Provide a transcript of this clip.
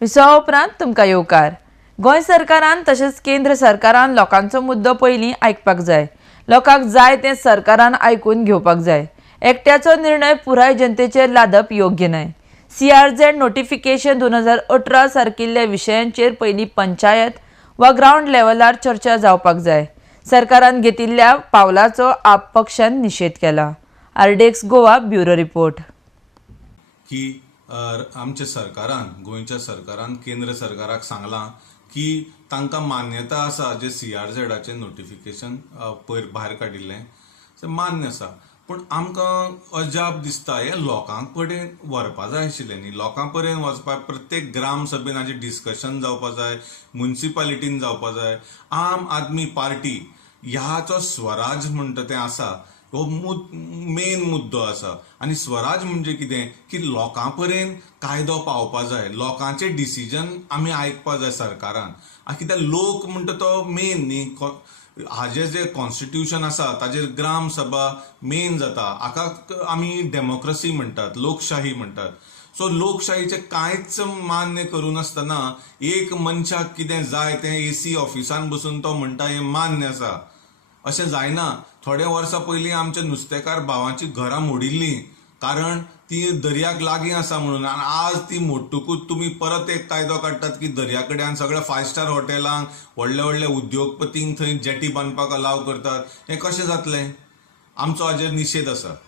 विसवा उपरांत तुमकां येवकार। गोंय सरकारान तशेंच केंद्र सरकारान लोकांचो मुद्दो पयलीं आयकपाक जाय। लोकांक जाय तें सरकारान आयकून घेवपाक जाय। एकट्याचो निर्णय पुराय जनतेचेर लादप योग्य न्हय। CRZ नोटिफिकेशन 2018 सारकिल्ल्या विशयांचेर पयलीं पंचायत वा ग्राउंड लेव्हलार चर्चा जावपाक जाय। सरकारान घेतिल्ल्या पावलाचो आप पक्षान निशेध केला। आरडेक्स गोवा ब्युरो रिपोर्ट। की आमच्या सरकारान गोंयच्या सरकारान केंद्र सरकाराक सांगलां की तांकां मान्यता आसा जे CRZचे नोटिफिकेशन भायर काडिल्लें तें मान्य आसा, पूण आमकां अजाप दिसता हें लोकां कडेन व्हरपा जाय आशिल्लें न्ही। लोकां पर्यंत वचपाक प्रत्येक ग्राम सभेन हाजें डिस्कशन जावपा जाय, म्युनिसिपालिटीन जावपा जाय। आम आदमी पार्टी ह्याचो स्वराज म्हणटा तें आसा हो मेन मुद्दो आसा। आनी स्वराज म्हणजे कितें की लोकां पर्यंत कायदो पावपा जाय, लोकांचे डिसिजन आमी आयकपा जाय सरकारान। कित्याक लोक म्हणटा तो मेन न्ही, हाजे जे कॉन्स्टिट्यूशन आसा ताजेर ग्राम सभा मेन जाता। हाका आमी डेमोक्रेसी म्हणटात, लोकशाही म्हणटात। सो लोकशाहीचे कांयच मान्य करूं नासतना एक मनशाक कितें जाय तें AC ऑफिसान बसून तो म्हणटा हें मान्य आसा, अशें जायना। थोडे वर्सां पयलीं आमच्या नुस्तेकार भावांची घरां मोडिल्लीं कारण ती दर्याक लागीं आसा म्हणून, आनी आज ती मोडटकूच तुमी परत एक कायदो काडटात की दर्या कडेन सगळ्या 5 स्टार हॉटेलांक व्हडल्या व्हडल्या उद्योगपतींक थंय जेटी बांदपाक अलाव करतात। हें कशें जातलें? आमचो हाजेर निशेध आसा।